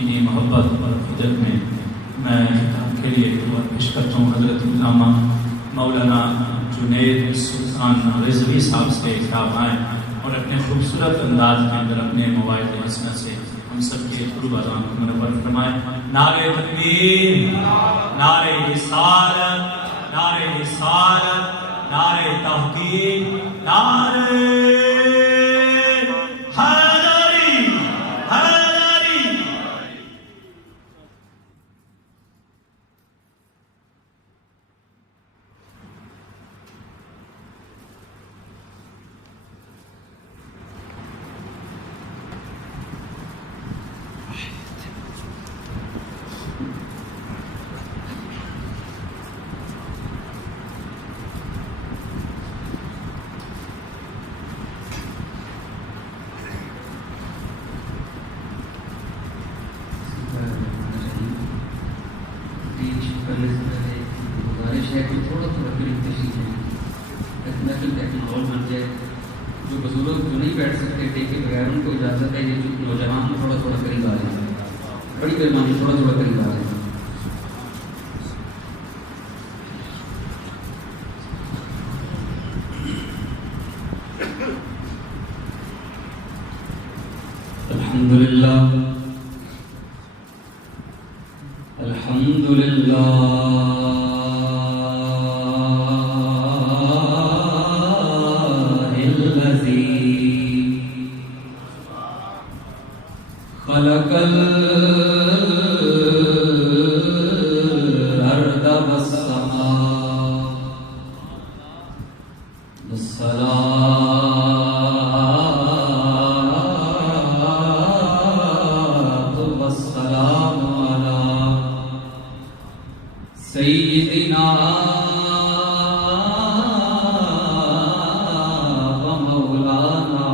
انہیں محبت اور عقیدت میں میں آپ کے لیے دعا پیش کرتا ہوں. حضرت علامہ مولانا جنید سلطان رضوی صاحب سے آپ آئیں اور اپنے خوبصورت انداز کے اندر اپنے مواعظ حسنہ سے ہم سب کے قلوب اذان کو منور فرمائیں. نعرہ تکبیر، نعرہ رسالت، نعرہ رسالت، نعرہ تحقیق، نعرہ حیدری، حیدری. گزارش ہے کہ تھوڑا تھوڑا قریب تشریف لیں. محفل کا ایک ماحول بن جائے. جو بزرگ جو نہیں بیٹھ سکتے ٹیکے بغیر ان کو اجازت ہے یہ جو نوجوان تھوڑا تھوڑا قریب آ جائیں. بڑی مہربانی تھوڑا تھوڑا قریب آ جائیں. الحمدللہ الحمدللہ خلق الارض والسماء والصلاة والسلام على سيدنا ومولانا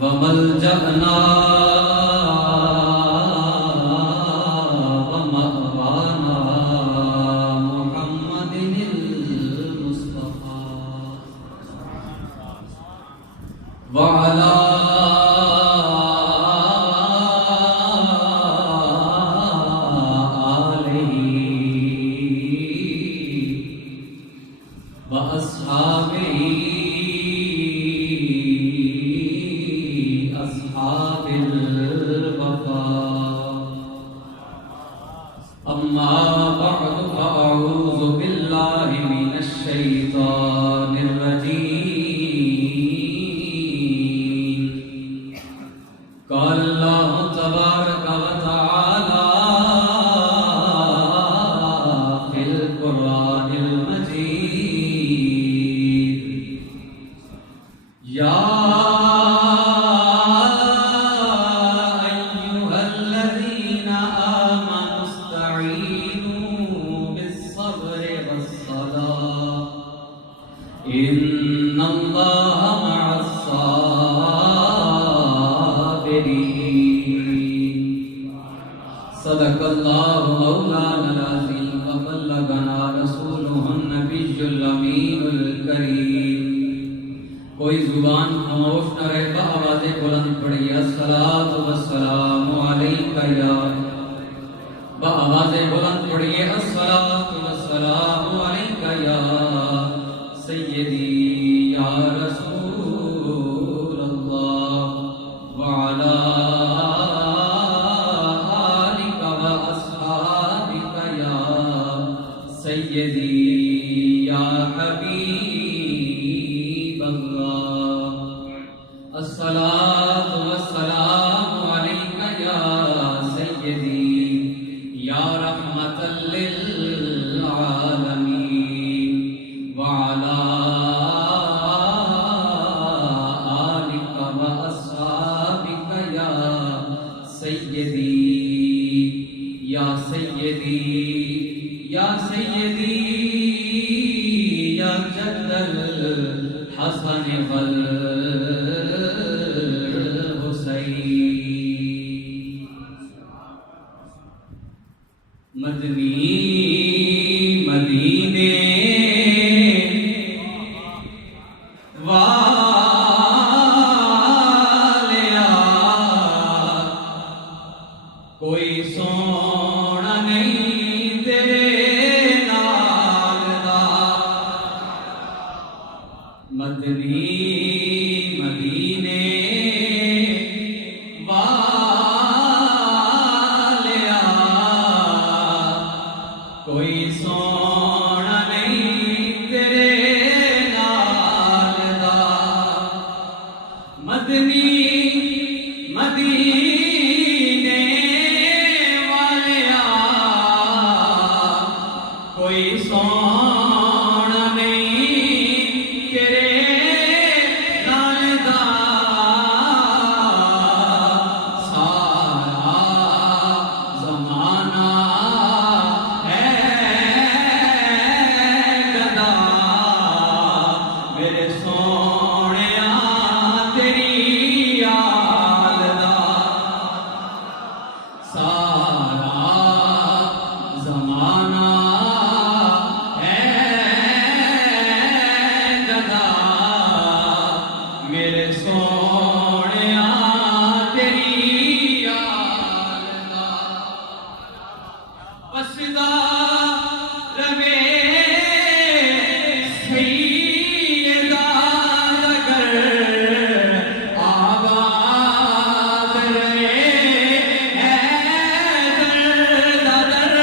وملجأنا ومأوانا محمد المصطفى وعلى آله وأصحابه أصحاب الوفاء. أما بعد فأعوذ بالله من الشيطان الرجيم. قال الله تبارك وتعالى في القرآن المجيد: يا أيها الذين آمنوا استعينوا بالصبر والصلاة إن الله مع الصابرين. صدق الله مولانا العظيم وبلغنا رسوله النبي الأمين الكريم. کوئی زبان خاموش نہ رہے، بآواز بلند پڑھیے الصلاۃ والسلام علیک یا، بآواز بلند پڑھیے الصلاۃ والسلام علیک یا سیدی یا رسول اللہ وعلی آلک واصحابک یا سیدی یا حبیب اللہ. الصلاۃ والسلام علیک یا سیدی یا رحمۃ للعالمین وعلی آلک واصحابک یا سیدی یا سیدی یا سیدی یا جد الحسن والحسین. مدنی مدینے والیا کوئی سونا نہیں تیرے نال دا مدنی مدینے والیا کوئی سونا نہیں تیرے نال دا مدنی مدینے والیا کوئی سونا نہیں تیرے نال دا سارا زمانہ ہے گدا میرے سونیا تیری یاد دا سارا زمانہ ہے گدا میرے سونیا تیری یاد دا وسدا رہے سیدہ دگر آباد رہے حیدر دادر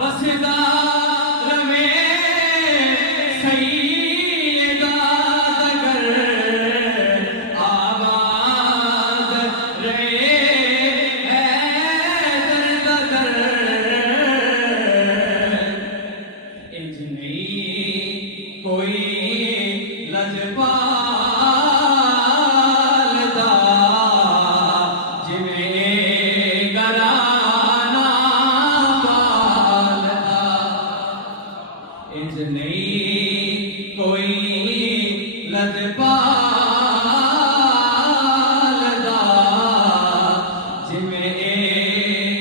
وسدا رہے سیدہ دگر آباد رہے حیدر دادر انج نہیں کوئی لجپال دا جویں گرانا پال دا انج نہیں کوئی لجپال دا جویں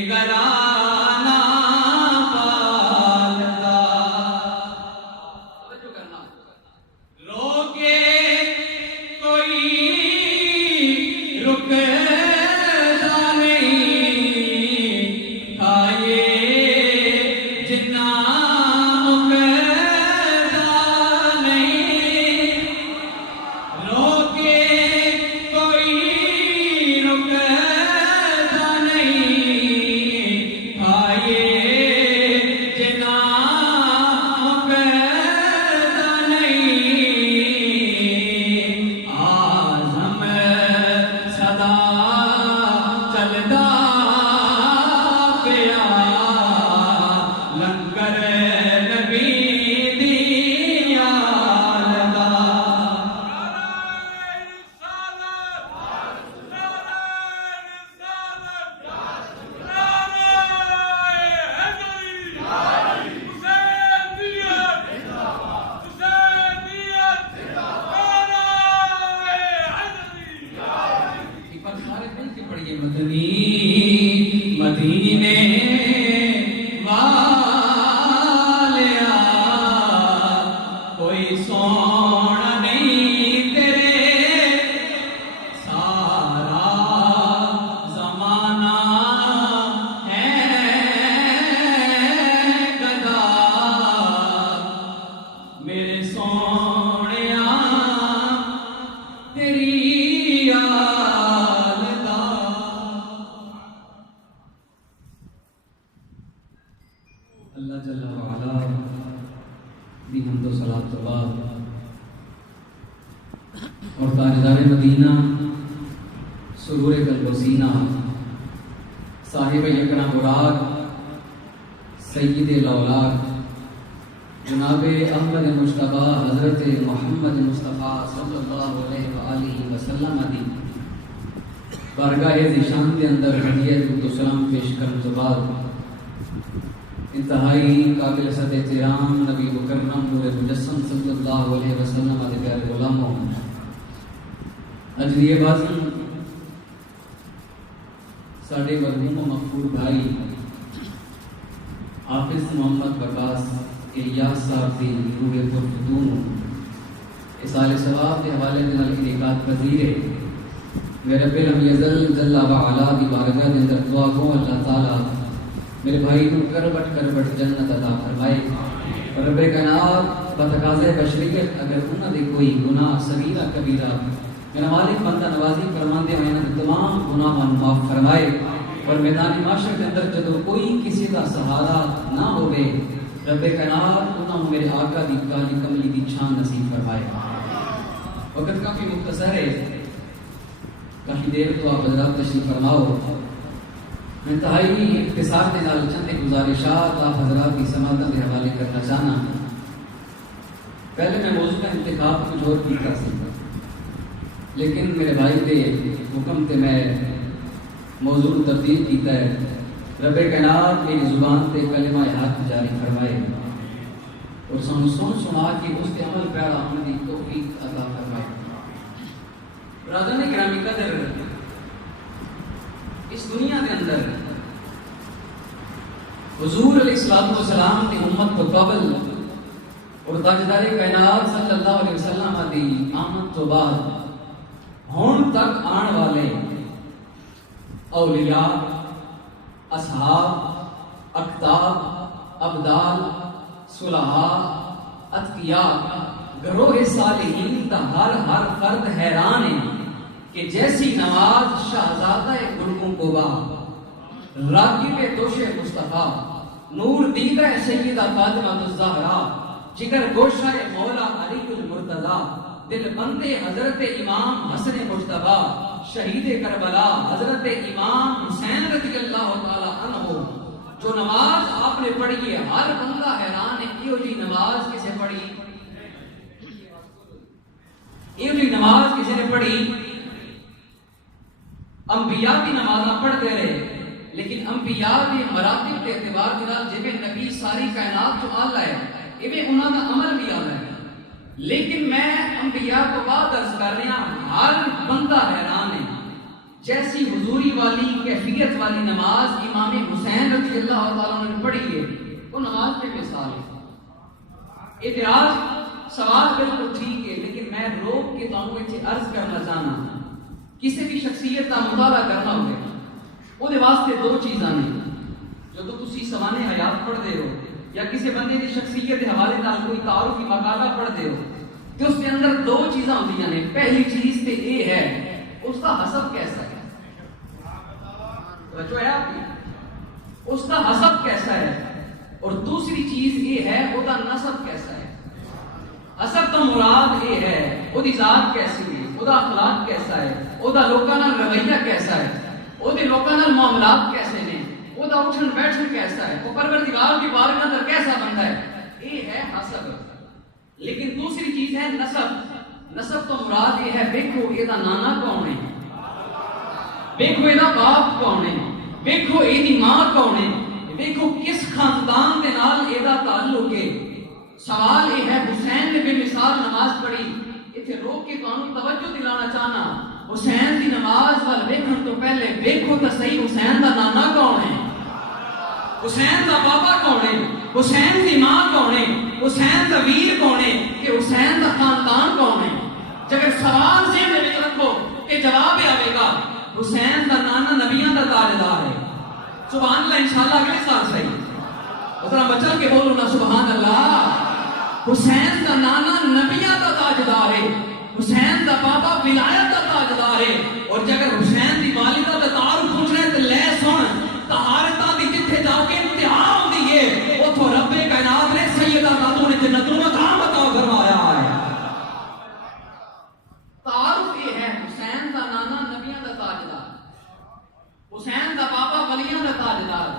گرانا پال دا روکے کوئی رکدا نہیں کھائے جنا مکدا نہیں روکے کوئی رکدا نہیں کھائے جنا مکدا نہیں آزم صدا چلدا پیا لنگر نبی دی یاد دا مدنی مدینے والیا کوئی سونا نہیں تیرے سارا زمانہ ہے گدا میرے سونیا تیری یاد دا اللہ جل وعلا دی حمد و صلاۃ و بعد اور تاجدار مدینہ سرور قلب و سینہ صاحب یکرم مراد سید الاولاق جناب احمد مصطفیٰ حضرت محمد مصطفیٰ صلی اللہ علیہ وآلہ وسلم دی بارگاہ ذیشان کے اندر ہدیت و سلام پیش کرنے کے بعد انتہائی قابل صد احترام نبی مکرم نور مجسم صلی اللہ علیہ وسلم علیہ پیارے غلاموں اجلی بازن ساڑھے مرحوم و مغفور بھائی حافظ محمد بکاس الیاس صاحب دی روح پرفتون اسال ثواب کے حوالے دن انعقاد پذیر ہے میرے رب لم یزل جل و علا دی بارگاہ دے اندر دعا کو اللہ تعالی میرے بھائی کو کربٹ جنت عطا فرمائے. رب کائنات بتقاضے بشریت اگر انہاں دے کوئی گناہ صغیرہ کبیرہ میرا مالک بندہ نوازی فرماندے ہوئے انہاں دے تمام گناہاں معاف فرمائے. اور میدان معاشر کے اندر جدو کوئی کسی کا سہارا نہ ہوئے رب کائنات انہاں میرے آقا دی کالی کملی دی چھان نصیب فرمائے. وقت کافی مختصر ہے، کافی دیر تو آپ حضرات تشریف فرماؤ. میں انتہائی اختصار کے نال چند گزارشات آپ حضرات کی سماعت کے حوالے کرنا چاہنا. پہلے میں موضوع کا انتخاب کچھ اور کی کر سکتا لیکن میرے بھائی کے حکم سے میں موضوع تبدیل کیتا ہے. رب کائنات میری زبان سے کلمہ حق جاری فرمائے اور سن سنا کے اس کے عمل پیرا ہونے کی توفیق عطا فرمائے. برادران گرامی قدر، اس دنیا کے اندر حضور علیہ الصلوۃ والسلام کی امت تو قبل اور تاجدار کائنات صلی اللہ علیہ وسلم دی آمد تو بعد ہون تک آن والے اولیاء، اصحاب، اقطاب، ابدال، صلحاء، اتقیاء، گروہ صالحین کا ہر فرد حیران ہے کہ جیسی نماز شہزادہ گلگوں کو با راکب دوش مصطفیٰ نور دیدہ سیدہ فاطمہ الزہرا جگر گوشہ مولا علی المرتضی دل بندے حضرت امام حسن مجتبی شہید کربلا حضرت امام حسین رضی اللہ تعالی عنہ. جو نماز آپ نے پڑھی ہے ہر بندہ حیران ہے کہ یہ نماز کسے پڑھی، یہ نماز کسی نے پڑھی. انبیاء کی نمازاں پڑھتے رہے لیکن انبیاء کے مراتب کے اعتبار کے نال جویں نبی ساری کائنات جو آلہ ہے ایویں انہاں دا عمل بھی آلہ ہے. لیکن میں انبیاء کو بات عرض کر رہا ہر بندہ حیران ہے جیسی حضوری والی کیفیت والی نماز امام حسین رضی اللہ تعالیٰ عنہ نے پڑھی ہے وہ نماز پہ مثال ہے. اعتراض سوال بالکل ٹھیک ہے لیکن میں روک کے تانوں وچ عرض کرنا چاہنا کسی بھی شخصیت کا مطالعہ کرنا ہوگا وہ واسطے دو چیزاں نے جو تو تسی سوانح حیات پڑھتے ہو یا کسی بندے کی شخصیت کے حوالے نال کوئی تعارفی مقالہ پڑھتے ہو کہ اس کے اندر دو چیزاں ہوندیاں نے. پہلی چیز تے یہ ہے اس کا حسب کیسا ہے، توجہ ہے آپ کی، اس کا حسب کیسا ہے، اور دوسری چیز یہ ہے وہ دا نسب کیسا ہے. حسب تو مراد یہ ہے وہ دی ذات کیسی ہے، وہ دا اخلاق کیسا ہے، وہ دا لوکاں نال رویہ کیسا ہے، وہ دے لوکاں نال معاملات کیسے نے، وہ دا اٹھن بیٹھن کیسا ہے، وہ پروردگار کی بارگاہ اندر کیسا بندہ ہے. یہ ہے حسب. لیکن دوسری چیز ہے نسب. نسب تو مراد یہ ہے دیکھو یہ دا نانا کون ہے، دیکھو یہ دا باپ کون ہے، دیکھو یہ دی ماں کون ہے، دیکھو کس خاندان دے نال یہ دا تعلق ہے. سوال یہ ہے حسین نے بے مثال نماز پڑھی. اتنے روک کے تانوں توجہ دلانا چاہنا حسین دی نماز وال ویکھن تو پہلے دیکھو تو صحیح حسین دا نانا کون ہے، حسین دا بابا کون ہے، حسین دی ماں کون ہے، حسین دا ویر کون ہے کہ حسین دا خاندان کون ہے. جب سوال ذہن میں رکھو کہ جواب آئے گا حسین دا نانا نبیوں دا تاجدار ہے. سبحان اللہ. انشاءاللہ اگلے سال صحیح ذرا بچا کے بولو نا سبحان اللہ. حسین دا نانا نبیوں دا تاجدار ہے، حسین دا بابا ولایت دا تاجدار ہے. اور جگر حسین دی والدہ دا تعارف پوچھنا ہے تو لے سن طہارتاں دی جتھے جا کے انتہا ہوندی ہے اوتھوں رب کائنات نے سیدہ خاتون جنت نو مقام عطا فرمایا ہے. تعارف یہ ہے حسین دا نانا نبیوں دا تاجدار، حسین دا بابا ولیاں دا تاجدار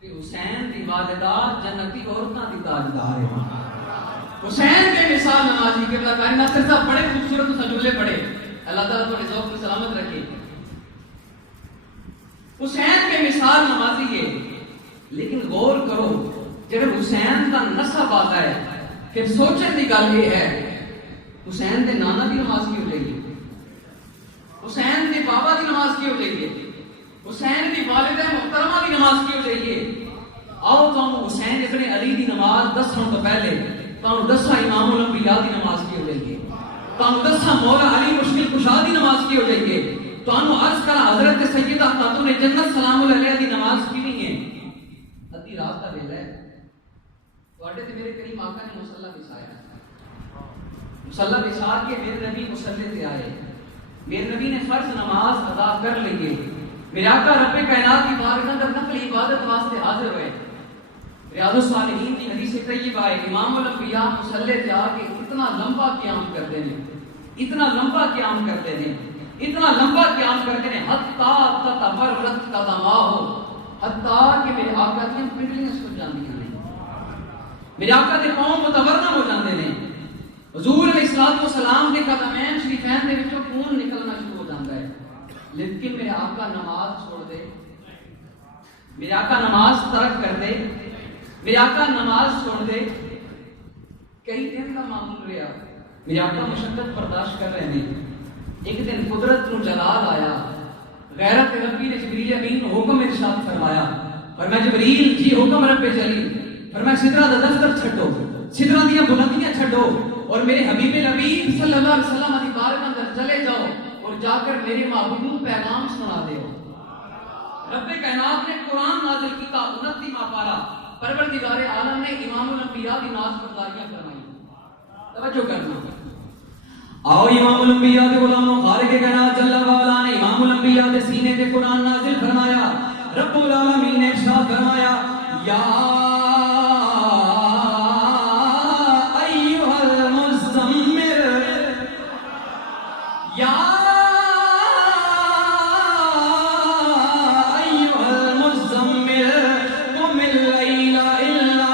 تے حسین دی والدہ جنتی عورتاں دی تاجدار ہے. حسین بے مثال نمازی قبلہ کاری ناصر صاحب بڑے خوبصورت جملے پڑھے، اللہ تعالیٰ تو ذوق کو سلامت رکھے. حسین بے مثال نمازی ہے لیکن غور کرو جب حسین کا نسب آتا ہے پھر سوچنے کی گل یہ ہے حسین دے نانا دی نماز کیوں لئیے، حسین دے بابا دی نماز کیوں لئیے، حسین دی والدہ محترمہ دی نماز کیوں لئیے. آؤ تو حسین ابن علی دی نماز دسوں تو پہلے تانوں دساں امام الانبیاء دی نماز کیوں لئیے، تانوں دساں مولا علی مشکل کشا دی نماز کیوں لئیے. تو انو عرض کرا حضرت سیدہ خاتون جنت سلام اللہ علیہ دی نماز کی نہیں ہے ادھی رات کا ویلا ہے توڑے تے میرے کریم آقا نے مصلی بچھایا مصلی بچھا کے میرے نبی مصلی تے آئے میرے نبی نے فرض نماز ادا کر لیے میرے آقا رب کائنات کی بارگاہ اندر نفل عبادت واسطے حاضر ہوئے ریاض الصالحین کی حدیث طیبہ ہے امام الانبیاء مصلی تے آ کے اتنا لمبا قیام کرتے ہیں اتنا لمبا قیام کرتے ہیں اتنا لمبا قیام کرتے ہیں حتیٰ تتورت قدماہ حتیٰ کہ میرے آقا کی پنڈلیاں سن جاندیاں ہیں میرے آقا دے پاؤں متورنہ ہو جاندے ہیں حضور علیہ السلام کے قدمین شریفین دے وچوں خون نکلنا شروع ہو جاتا ہے لیکن میرے آقا نماز چھوڑ دے میرے آقا نماز ترک کر دے میرے آقا نماز چھوڑ دے کئی دن کا معمول رہا میرے آقا مشقت برداشت کر رہے ہیں ایک دن قدرت کو جلال آیا غیرت ربی نے جبریل امین کو حکم ارشاد فرمایا اور میں جبریل جی حکم رب پہ چلی فرمایا سدرہ دا دفتر چھڈو سدرہ دیا بلندیاں چھڈو اور میرے حبیب نبی صلی اللہ علیہ وسلم کی بارگاہ اندر چلے جاؤ اور جا کر میرے محبوب کو پیغام سنا دو رب کائنات نے قرآن نازل کیتا 29واں پارہ پروردگار عالم نے امام الانبیاء کی ناز برداریاں فرمائی توجہ کرنا آؤ امام الانبیاء کے غلاموں خالق کائنات جل وعلا نے امام الانبیاء کے سینے پہ قرآن نازل فرمایا رب العالمین نے ارشاد فرمایا یا ایھا المزمل یا ایھا المزمل قم اللیل الا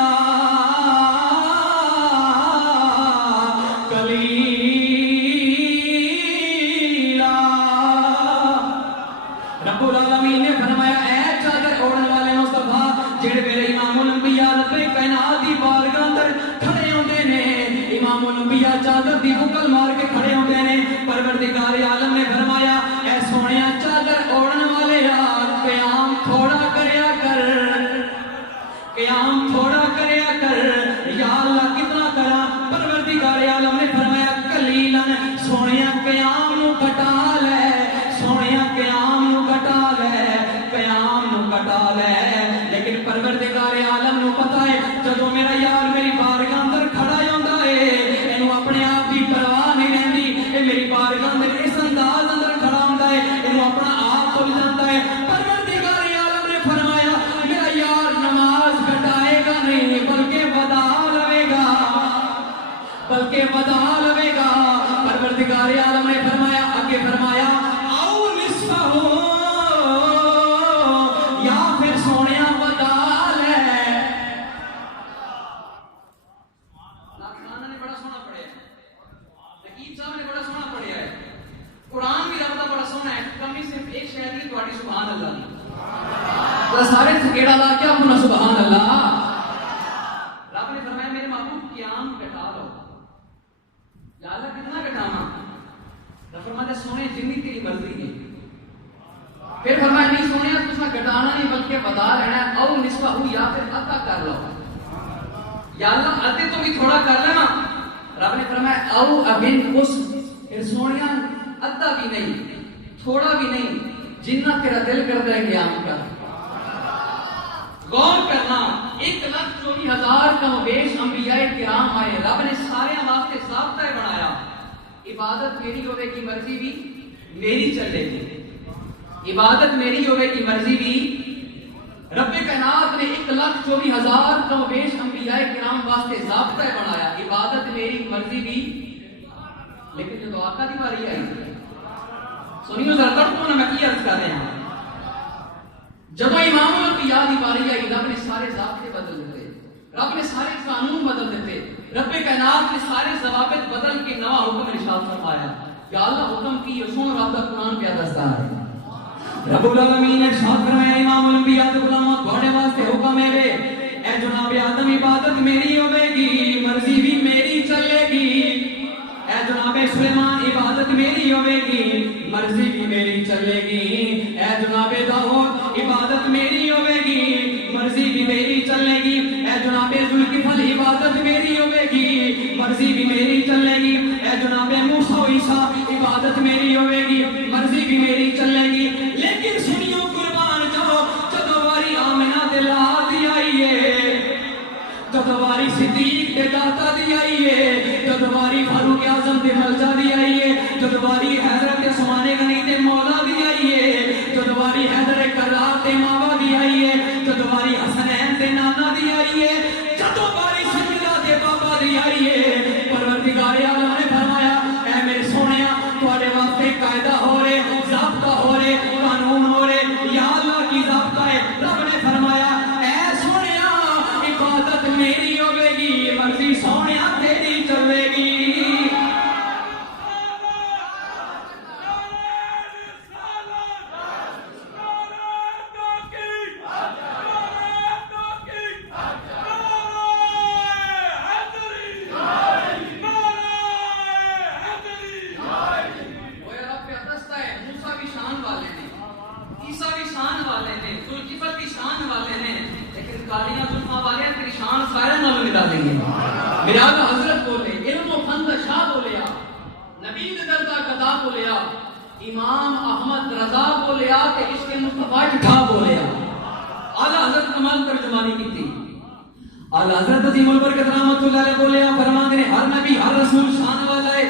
رب العالمین نے فرمایا اے چادر اوڑھن والے مصطفیٰ جڑے میرے امام الانبیاء رب کائنات دی بارگاہ اندر کھڑے ہوندے نے امام الانبیاء چادر دی بکل مار کے کھڑے ہوندے نے پروردگار عالم نے فرمایا اے سونیا چادر اوڑھن والے قیام تھوڑا کریا کر قیام تھوڑا کریا کر یا اللہ کتنا کرا پروردگار عالم نے فرمایا قلیلاً سونیا قیام نو گھٹا لے سونیا قیام نو گھٹا لے قیام نو گھٹا لے لیکن پروردگار عالم نو پتہ ہے جدوں میرا یار میری بارگاہ اندر کھڑا ہوندا ہے اینو اپنے آپ دی پرواہ نہیں رہندی اے میری بارگاہ اندر اس انداز اندر کھڑا ہوندا ہے اینو اپنا آپ بھول جاندا ہے پروردگار عالم نے فرمایا میرا یار نماز گھٹائے گا نہیں بلکہ ودا لوے گا بلکہ ودا لوے گا پروردگار عالم نے فرمایا آگے فرمایا او نصفہ یا پھر سونیا ودا لے لاکھانہ نے بڑا سونا پڑھیا ہے نقیب صاحب نے بڑا سونا پڑھیا ہے قرآن بھی رب دا بڑا سونا ہے کمی صرف ایک شاید ہی تواڈی سبحان اللہ دی سارے تھکیڑا لا کیا اپنا سبحان اللہ رب نے فرمایا میرے محبوب قیام گھٹا لو یا اللہ کتنا گھٹانا رب فرماتا سونے جنی تیری مرضی ہے پھر فرمایا نہیں سونے تسا گھٹانا نہیں بلکہ بتا رہنا ہے او نصفہ یا پھر آدھا کر لو یا اللہ آدھے تو بھی تھوڑا کر لینا رب نے فرمایا او ابن اس پھر سونیا آدھا بھی نہیں تھوڑا بھی نہیں جنہ تیرا دل کرتا ہے قیام کا غور کرنا 1,24,000 کم بیش انبیاء کرام آئے رب نے سارے واسطے ضابطہ بنایا عبادت میری ہوئے کی مرضی بھی میری چلے گی عبادت میری ہوئے کی مرضی بھی رب کائنات نے 1,24,000 کم بیش انبیاء کرام واسطے ضابطہ بنایا عبادت میری مرضی بھی لیکن جو آقا دی باری آئی سنیو ذرا تڑپو نا میں کی عرض کر رہے ہیں جب امام الانبیاء دی باری آئی رب نے سارے ضابطے بدل دیتے رب نے سارے قانون بدل دیتے رب کائنات نے سارے ضوابط بدل کے نوا حکم ارشاد فرمایا یا اللہ حکم کی سن رب دا قرآن پہ دستا ہے رب العالمین نے ارشاد فرمایا امام الانبیاء دے غلاموں تھوڑے واسطے حکم ہے اے جناب آدم عبادت میری ہوے گی مرضی بھی میری چلے گی اے جناب سلیمان عبادت میری ہوے گی مرضی بھی میری چلے گی اے جناب داؤد عبادت میری ہوے گی مرضی بھی میری چلے گی اے جناب ذوالکفل عبادت میری ہوے گی مرضی بھی میری چلے گی اے جناب موسیٰ و عیسیٰ عبادت میری ہوے گی مرضی بھی میری چلے کالیاں زلفاں والے تیری شان سارے نال ملا دیں گے. میرا حضرت بولے علم و فن دا شاہ بولیا, نبی دے در دا قضا بولیا, امام احمد رضا بولیا کہ عشق مصطفیٰ جھا بولیا. اعلیٰ حضرت کمال ترجمانی کی تھی. اعلیٰ حضرت عظیم البرکت رحمت اللہ علیہ بولیا فرماتے ہیں ہر نبی ہر رسول شان والا ہے,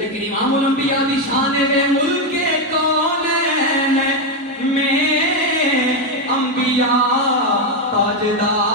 لیکن امام الانبیاء دی شان ہے ملک کونین میں انبیاء تاجدار.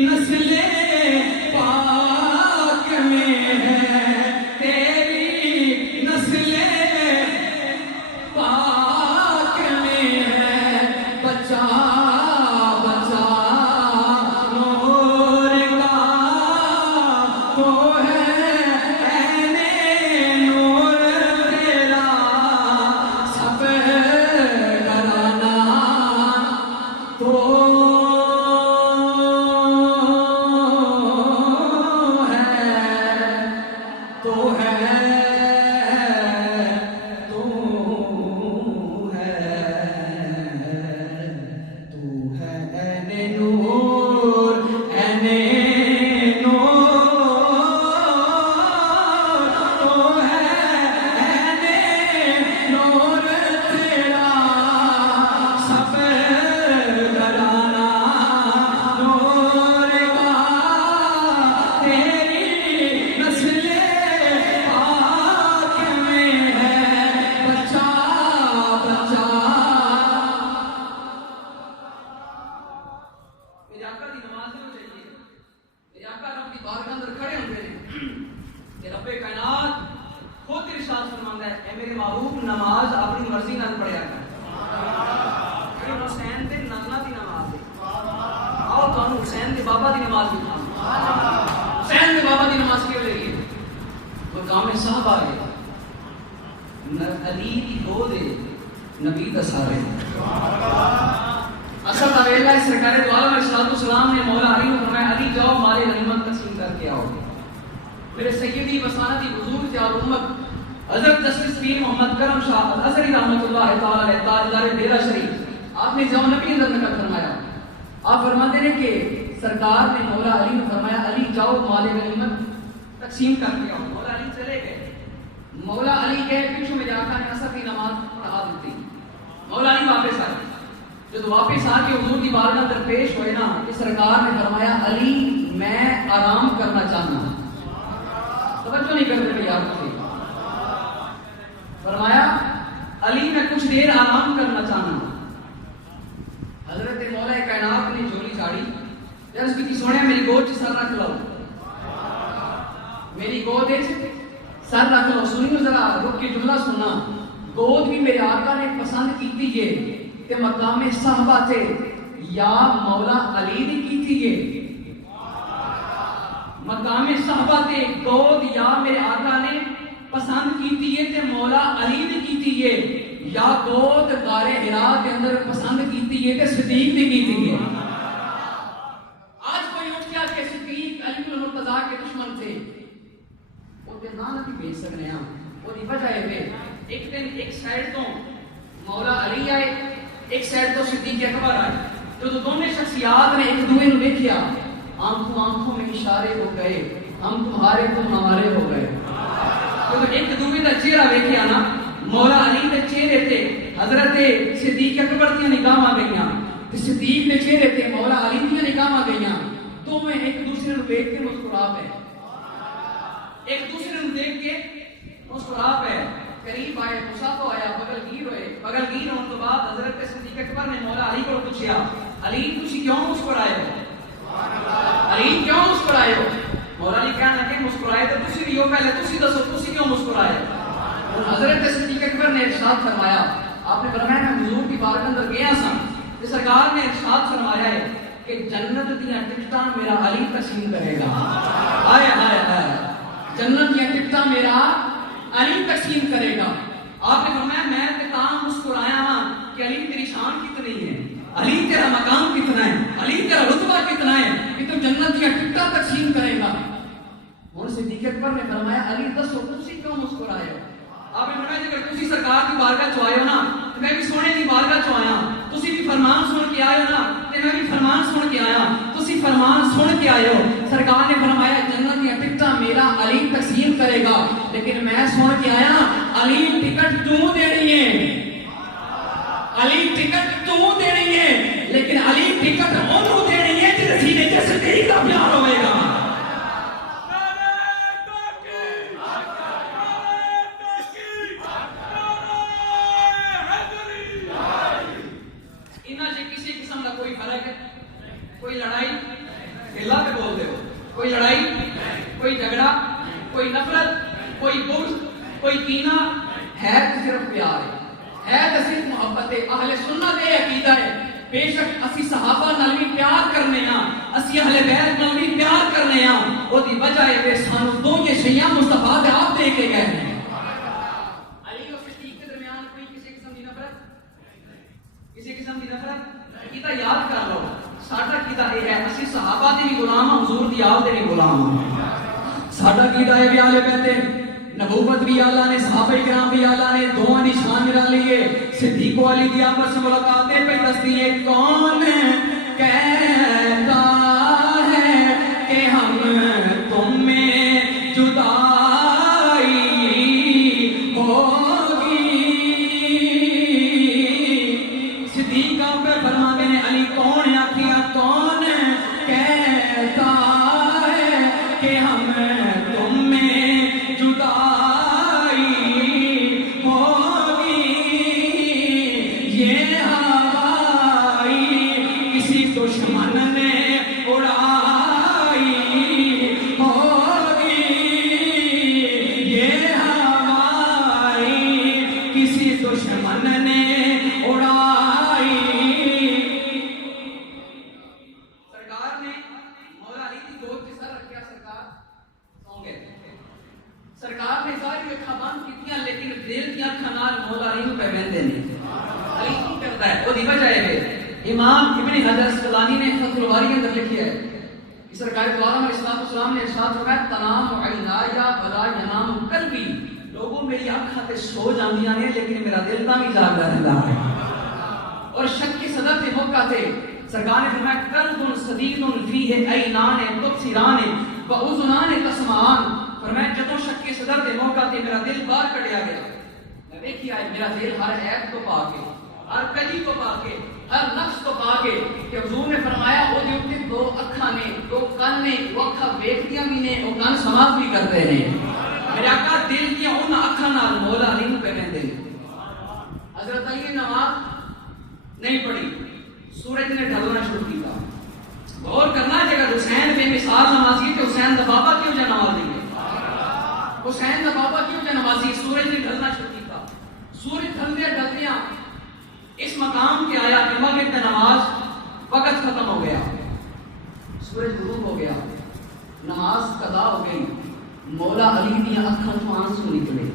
نسل پاک میں ہے تیری ہے اے میرے محبوب نماز اپنی مرضی نال پڑھیا کر حسین دے نانا دی نماز ہے آؤ تو حسین دے بابا دی نماز بھی حسین دے بابا دی نماز کیوں لگی وہ کام صاحب آ گئے علی دی ہو دے نبی دا سارے اصل کا ویلا ہے سرکار دو عالم علیہ السلام نے مولا علی کو فرمایا علی جاؤ مال غنیمت تقسیم کر کے آؤ میرے سیدی وسانتی حضور کے امت حضرت جسٹس پیر محمد کرم شاہ الازہری رحمۃ اللہ تعالی علیہ تاجدار بیرا شریف آپ نے جو نبی اندر نقل فرمایا آپ فرماتے ہیں کہ سرکار نے مولا علی کو فرمایا علی جاؤ مال غنیمت تقسیم کر کے آؤ مولا علی چلے گئے مولا علی کے پیچھے میں جا کر عصر کی نماز پڑھا دیتی مولا علی واپس آئے جب واپس آ کے حضور کی بارگاہ میں پیش ہوئے نا کہ سرکار نے فرمایا علی میں آرام کرنا چاہنا ہوں توجہ نہیں کرتے میری آپ سے فرمایا علی میں کچھ دیر آرام کرنا چاہنا ہوں حضرت مولا کائنات نے جھولی چاڑی جب اس کی سونے میری گود سر رکھ لو میری گود سر رکھ لو سنی ذرا رک کے جملہ سننا گود بھی میرے آقا نے پسند کی تھی یہ کہ مقام صحابہ تھے یا مولا علی نے کی تھی یہ مقام صحابہ تھے گود یا میرے آقا نے پسند کی تھی یہ تے مولا علی نے کی تھی یہ یا گود غار حرا کے اندر پسند کی تھی یہ تے صدیق نے کی تھی یہ آج کوئی اٹھ گیا کہ صدیق علی بن مرتضیٰ کے دشمن تھے وہ تے نہ نہیں بھیج سکنے ہم وہ دی وجہ ہے ایک دن ایک سائیڈ تو مولا علی آئے ایک سائیڈ تو صدیق اکبر آئے جو دونوں شخصیات نے ایک دوسرے کو دیکھا آنکھوں آنکھوں میں اشارے ہو گئے ہم تمہارے تم ہمارے ہو گئے تو ایک دوسرے کا چہرہ دیکھا نا مولا علی کے چہرے تھے حضرت صدیق اکبر کی نگاہ آ گئیاں صدیق کے چہرے تھے مولا علی کی نگاہ آ گئیاں تو میں ایک دوسرے کو دیکھ کے مسکرا پے ایک دوسرے کو دیکھ کے مسکرا پے قریب آئے مصافہ آیا بغل گیر ہوئے بغل گیر ہونے کے بعد حضرت صدیق اکبر نے مولا علی کو پوچھا علی تسی کیوں مسکرائے ہو علی کیوں مسکرائے ہو مولا علی کہنے لگے مسکرائے تو تسی بھی ہو پہلے تسی دسو تسی کیوں مسکرائے اور حضرت صدیق اکبر نے ارشاد فرمایا آپ نے فرمایا میں حضور کی بارگاہ اندر گیا سا کہ سرکار نے ارشاد فرمایا ہے کہ جنت دیاں ٹکٹاں میرا علی تقسیم کرے گا ہائے ہائے ہائے جنت دیاں ٹکٹاں میرا علی تقسیم کرے گا آپ نے فرمایا میں تے تاں مسکرایا ہاں کہ علی تیری شان کتنی ہے علی تیرا مقام کتنا ہے علی تیرا رتبہ کتنا ہے کہ تو جنت کی ٹکٹاں تقسیم کرے گا اور صدیق اکبر نے فرمایا علی دسو تسی کیوں مسکرائے ہو آپ نے فرمایا جے تسی سرکار کی بارگاہ چ آئے ہو نا تے میں بھی سونے دی بارگاہ چ آیا تسی بھی فرمان سن کے آئے ہو نا تے میں بھی فرمان سن کے آیا تسی فرمان سن کے آئے ہو سرکار نے فرمایا جنت کی ٹکٹاں میرا علی تقسیم کرے گا لیکن میں سن کے آیا علی ٹکٹ تو دینی ہے علی ٹکٹ تو دینی ہے لیکن علی ٹکٹ اونوں دینی ہے جس سینے تے صدیق دا پیار ہوے گا کوئی لڑائی اللہ پہ بول دے ہو کوئی لڑائی کوئی جھگڑا کوئی نفرت کوئی بغض کوئی کینہ ہے تو صرف پیار ہے تو صرف محبت ہے اہل سنت یہ عقیدہ ہے بے شک اسی صحابہ نال بھی پیار کرنے ہاں اسی اہل بیت نال بھی پیار کرنے ہاں وہ دی وجہ ہے سانو دو یہ شیاں مصطفیٰ دے آپ دے کے گئے ہیں علی اور صدیق کے درمیان کوئی کسی قسم کی نفرت کسی قسم کی نفرت عقیدہ یاد کر لو ساڈا عقیدہ یہ ہے اسی صحابہ دے بھی غلام ہاں حضور دی آل دے بھی غلام ہاں ساڈا عقیدہ ہے بھی آلے بیت نبوت بھی اللہ نے صحابہ کرام بھی اللہ نے دوواں دی شان ملا لیے صدیق و علی دی آپس میں ملاقاتیں پہ دستی ہے کون کہتا ہے کہ ہم تم میں جدائی ہوگی صدیق پہ فرماتے ہیں علی کون آخیا کون کہتا ہے کہ ہم تم میں جدائی ہوگی یہ ہوائی کسی دشمن نے دل کی اکھاں نال مولا علی نوں پہ ویندے نے علی کی کرتا ہے وہ دی وجہ ہے امام ابن حجر اسقلانی نے فتح الباری کے اندر لکھا ہے کہ سرکار دو عالم علیہ السلام نے ارشاد فرمایا تنام عینایا ولا ینام قلبی لوگوں میری اکھاں تے سو جاندیاں نے لیکن میرا دل تاں بھی جاگدا رہندا ہے اور شک کی صدر کے موقع تے سرکار نے فرمایا قلب صدید فیہ عینان تبصران واذنان تسمعان فرمایا جدوں شک کی صدر کے موقع تے میرا دل باہر کڈیا گیا میں دیکھیا ہے میرا دل ہر عیب کو پا کے ہر کلی کو پا کے ہر نفس کو پا کے کہ حضور نے فرمایا وہ دے اوتے دو اکھاں نے دو کان نے وہ اکھاں ویکھدیاں بھی نے وہ کان سماعت بھی کردے نے میرے آقا دل دی ان اکھاں نال مولا علی نوں پہندے نے حضرت علی نے نماز نہیں پڑھی سورج نے ڈھلنا شروع کیا غور کرنا ہے اگر حسین بے مثال نمازی تے حسین دا بابا کیوں جا نماز نہیں حسین دا بابا کیوں جا نمازی سورج نے ڈھلنا شروع کیا سورج ڈھلدے ڈھلدیاں اس مقام پہ آیا کہ مغرب کی نماز وقت ختم ہو گیا سورج غروب ہو گیا نماز قضا ہو گئی مولا علی کی آنکھوں سے آنسو نکلے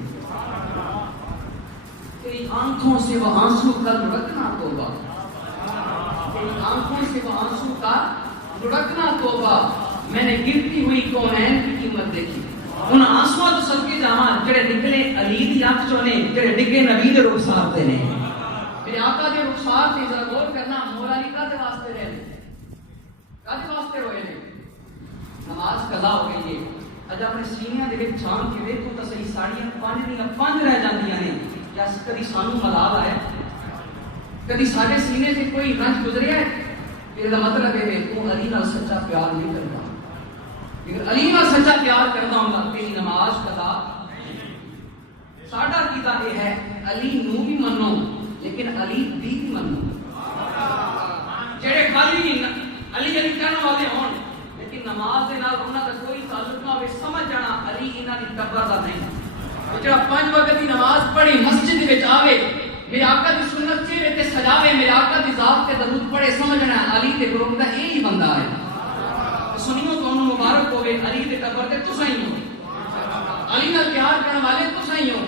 تیری آنکھوں سے وہ آنسو کا لڑکنا توبہ تیری آنکھوں سے وہ آنسو کا لڑکنا توبہ میں نے گرتی ہوئی کونین کی قیمت دیکھی ان آنسواں تو سب کے جہاں جڑے نکلے علی دی آنکھ چوں نے جڑے ڈگے نبی دے رخسار تے نے میرے آقا دے رخسار تے ذرا غور کرنا مولا علی کا دے واسطے رہے کدے واسطے ہوئے نے نماز قضا ہو گئی ہے اج اپنے سینیاں دے وچ جان کے ویکھو تے صحیح ساڑیاں پانچ رہ جاندیاں نے یا کدی سانو ملال آیا کدی سارے سینے سے کوئی رنج گزریا ہے یہ مطلب ہے تو علی نال سچا پیار نہیں کرتا اگر علی نال سچا پیار کرنا ہوں تیری نماز قضا ساڈا عقیدہ یہ ہے علی نو بھی منو لیکن علی دی بھی منو جڑے خالی علی علی کہنے والے ہون لیکن نماز دے نال انہاں دا کوئی تعلق نہ ہوے سمجھ جانا علی انہاں دی ٹبر دا نہیں جڑا 5 وقت دی نماز پڑھی مسجد وچ آوے میرے آقا دی سنت چہرے تے سجاوے میرے آقا دی ذات تے درود پڑھے سمجھنا علی تے گروہ دا یہی بندہ ہے سنیو تو انہوں مبارک ہوئے علی تے ٹبر تے تساں ہی ہو علی نال پیار کرنے والے تساں ہی ہو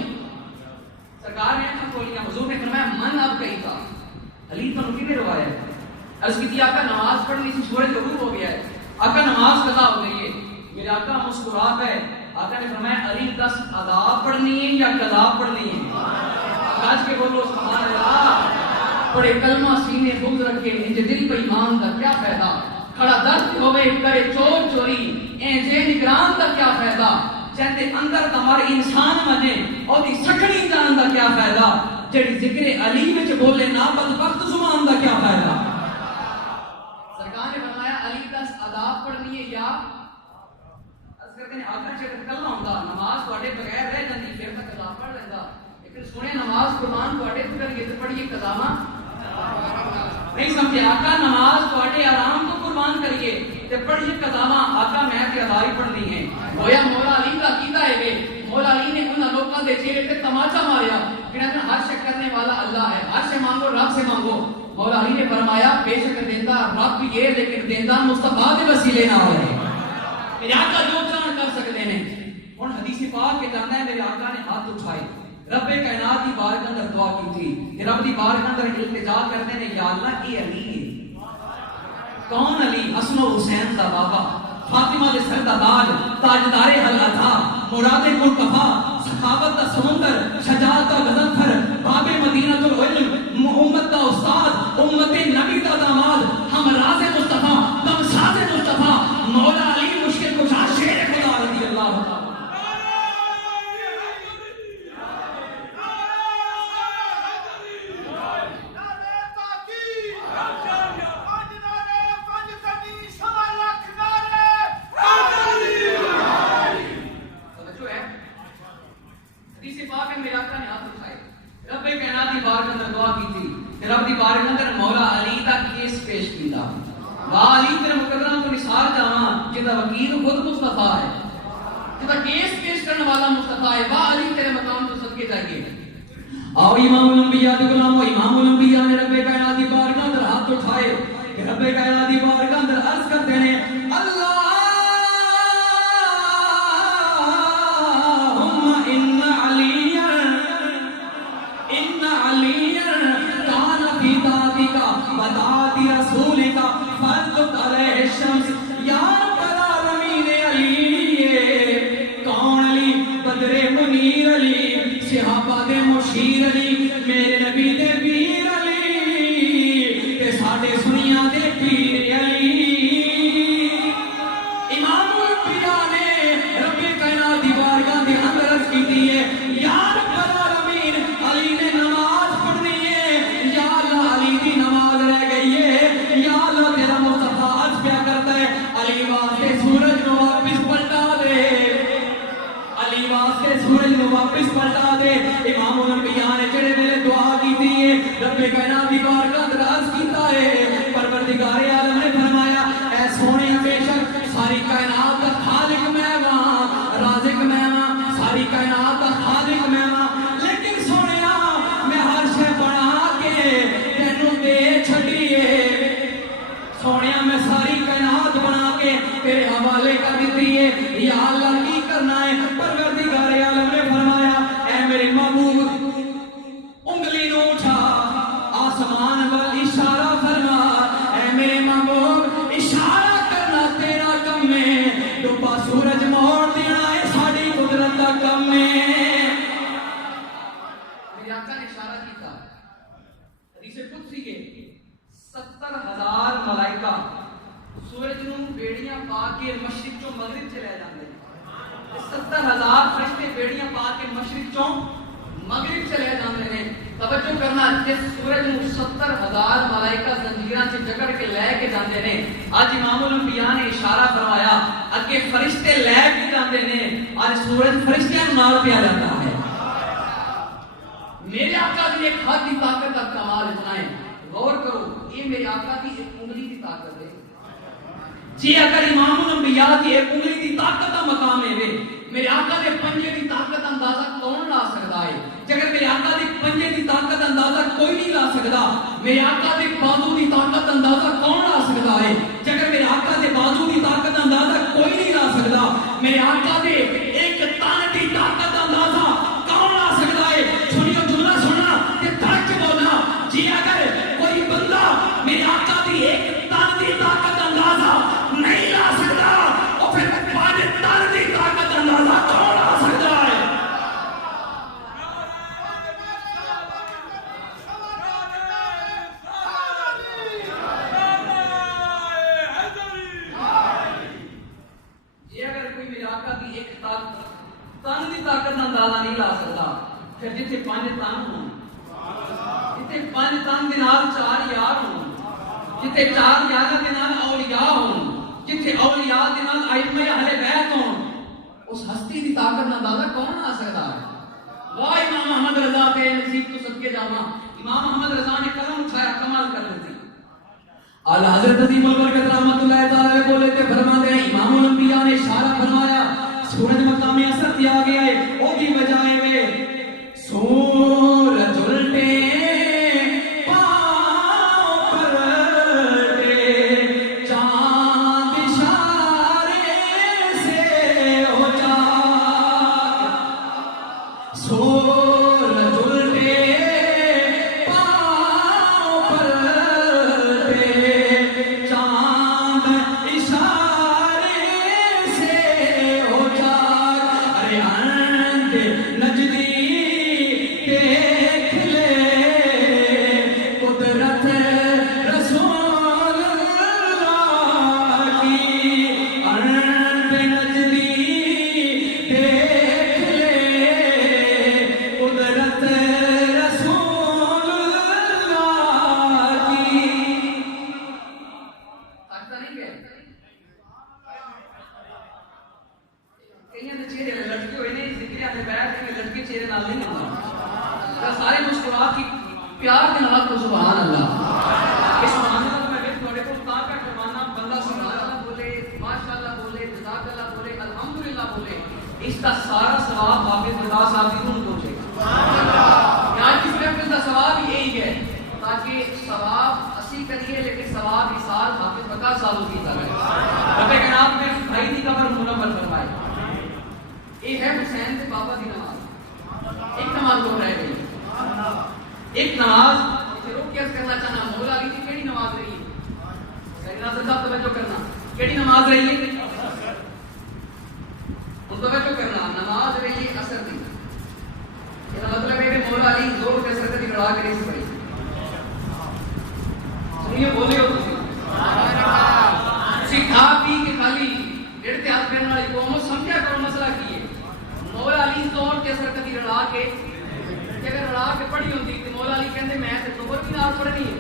سرکار نے اکھاں کھولیاں حضور نے فرمایا من اب کہیں تھا علی تو نکی نے روایا ہے عرض کی آقا نماز پڑھنی سی سورج غروب ہو گیا ہے آقا نماز قضا ہو گئی ہے میرے آقا مسکرا ہے آقا نے فرمایا علی 10 ادا پڑھنی ہے یا قضا پڑھنی ہے آج کے بولو سبحان اللہ پڑے کلمہ سینے بغض رکھے انج دل پہ ایمان دا کیا فائدہ کھڑا درد ہوئے کرے چور چوری جے نگران دا کیا فائدہ جہتے اندر تمہارے انسان مجھے اور دی سکھڑی جان دا کیا فائدہ جڑی ذکر علی میں بولے نا بدبخت زمان دا کیا فائدہ سرکار نے فرمایا علی 10 ادا پڑھنی ہے یا کرتے ہیں آخر چکر کلمہ ہوندا نماز تواڈے بغیر رہ جاندی پھر میں قضا پڑھ لیندا لیکن سنے نماز قرآن تواڈے تو کریے تے پڑھیے قضاواں نہیں سمجھے آقا نماز تواڈے آرام کو قربان کریے تے پڑھیے قضاواں آقا میں تے ادا ہی پڑھنی ہے گویا مولا علی کا عقیدہ ہے وے مولا علی نے ان لوگوں دے چہرے تے تماچا ماریا کہ ہر شے کرنے والا اللہ ہے ہر شے مانگو رب سے مانگو مولا علی نے فرمایا بے شک دیندا رب بھی ہے لیکن دیندا مصطفیٰ دے وسیلے نہ ہوئے میرے آقا جو چاہن کر سکتے ہیں ہن حدیث پاک کے جاندا ہے میرے آقا نے ہاتھ اٹھائے رب کائنات کی بارگاہ اندر دعا کی تھی کہ رب دی بارگاہ اندر التجا کرتے ہیں یا اللہ یہ علی ہے کون علی حسن و حسین دا بابا فاطمہ دے سر دا تاج تاجدار العطا مراد مرتفع سخاوت دا سمندر شجاعت دا غضنفر باب مدینہ العلم امت دا استاد امت نبی دا داماد ہم راز مصطفیٰ ہم ساز مصطفیٰ مولا علی مشکل کشا شیر خدا رضی اللہ تعالی رب دی بارگاہ اندر مولا علی دا کیس پیش کیتا وا علی تیرے مقدراں تو نثار جاواں جدا وکیل خود مصطفیٰ ہے جدا کیس پیش کرنے والا مصطفیٰ ہے وا علی تیرے مقام تو صدقے جائیے آؤ امام الانبیاء دے غلام امام الانبیاء نے رب کائنات دی بارگاہ اندر ہاتھ اٹھائے رب کائنات دی بارگاہ اندر عرض کرتے ہیں اللہم ان علی صحابہ دے مشیر علی میرے نبی دے پیر علی تے ساڈے سنیاں دے پیر علی امام الانبیاء نے رب کائنات دی بارگاہ دے اندر عرض کیتی ہے یا رب العالمین علی نے نماز پڑھنی ہے یا اللہ علی دی نماز رہ گئی ہے یا اللہ تیرا مصطفیٰ عرض پیا کرتا ہے علی واسطے سورج نو واپس پلٹا دے علی واسطے سورج نو واپس پلٹا دے امام الانبیاء نے جڑے ویلے دعا کیتی ہے رب کائنات دی بارگاہ دے عرض کیتا ہے پروردگار عالم نے فرمایا اے سونے بے شک ساری کائنات دا خالق میں ہاں رازق میں ہاں ساری کائنات دا خالق میں ہاں لیکن سونیا میں ہر شے بنا کے تینوں دے چھڈی ہے سونیا میں ساری کائنات بنا کے تیرے حوالے کر دیتی ہے یا اللہ کی کرنا ہے پروردگار عالم نے فرمایا اے میرے محبوب انگلی نو اٹھا آسمان وال اشارہ فرما اے میرے محبوب اشارہ کرنا تیرا کم ہے ڈوبا سورج موڑ دینا ہے ساڑی قدرت کا کم ہے میرے آقا نے اشارہ کیتا حدیث قدسی کے 70,000 ملائکہ سورج نو بیڑیاں پا کے مشرق چوں مغرب چلے جاندے 70,000 فرشتے بیڑیاں پا کے مشرق چوں مغرب چلے جاندے ہیں توجہ کرنا جس سورج نو 70,000 ملائکہ زنجیراں سے جکڑ کے لے کے جاندے نے آج امام الانبیاء نے اشارہ فرمایا اگے فرشتے لے کے جاندے نے آج سورج فرشتیاں نال پیا جاتا ہے میرے آقا کی ایک ہاتھ کی طاقت کا کمال اتنا ہے غور کرو یہ میرے آقا کی ایک انگلی کی طاقت ہے جی اگر امام الانبیاء کی ایک انگلی کی طاقت کا مقام ہے میرے آقا کے پنجے کی طاقت اندازہ کون لا سکتا ہے جگر میرے آقا کے پنجے کی طاقت اندازہ کوئی نہیں لا سکتا میرے آقا کے بازو کی طاقت اندازہ کون لا سکتا ہے جگر میرے آقا کے بازو کی طاقت اندازہ کوئی نہیں لا سکتا میرے آقا کے ایک تن کی طاقت اندازہ کون لا سکتا ہے سنیو جملہ سننا کہ دھڑک بولنا جی اگر کوئی بندہ میرے آقا کی ایک تن کی طاقت اندازہ نہیں لا سکتا اور پھر پانچ تن کی طاقت اندازہ کون لا سکتا ہے یہ اگر کوئی میرے آقا کی ایک تن کی طاقت اندازہ نہیں لا سکتا پھر جتنے پانچ تن ہوں جتنے پانچ تن کے نال چار یار ہوں جتنے چار یاراں دے نال اولیاء ہون جتنے اولیاء دے نال ائمہ اہل بیت ہون اس ہستی دی طاقت دا اندازہ کون آ سکتا ہے واہ امام محمد رضا تے نصیب تو صدقے جاواں امام محمد رضا نے قلم اٹھایا کمال کر دیتی اعلی حضرت عظیم البرکت رحمتہ اللہ تعالی بولے تے فرماتے ہیں امام الانبیاء نے اشارہ فرمایا سورج مقام اثر دیا گیا ہے او بھی بجائے ہوئے سورج الٹے اس کا سارا ثواب حافظ رضا صاحب کی روح پہنچے گا یہاں کی محفل کا ثواب یہی ہے تاکہ ثواب اسی کریے لیکن ثواب اس سال حافظ بقا سالوں کی طرح رب کائنات میں بھائی دی قبر منور فرمائے یہ ہے حسین سے بابا دی نماز ایک نماز ہو رہے گئی ایک نماز اسے روک کے کرنا چاہنا مولا علی کی کیڑی نماز رہی ہے ناصر صاحب توجہ کرنا کیڑی نماز رہی ہے توجہ کرنا نماز رہی ہے اثر دی یہ مطلب لڑا کے نہیں سکھائی. سنیے بولے ہو کھا پی کے خالی ڈیڑھ تے ہاتھ پھیرنے والی قوم سمجھا کرو مسئلہ کی ہے. مولا علی طور کے اثر کبھی رڑا کے کہ اگر رڑا کے پڑھی ہوتی تو مولا علی کہتے میں تے ظہر کی نماز پڑھنی ہے,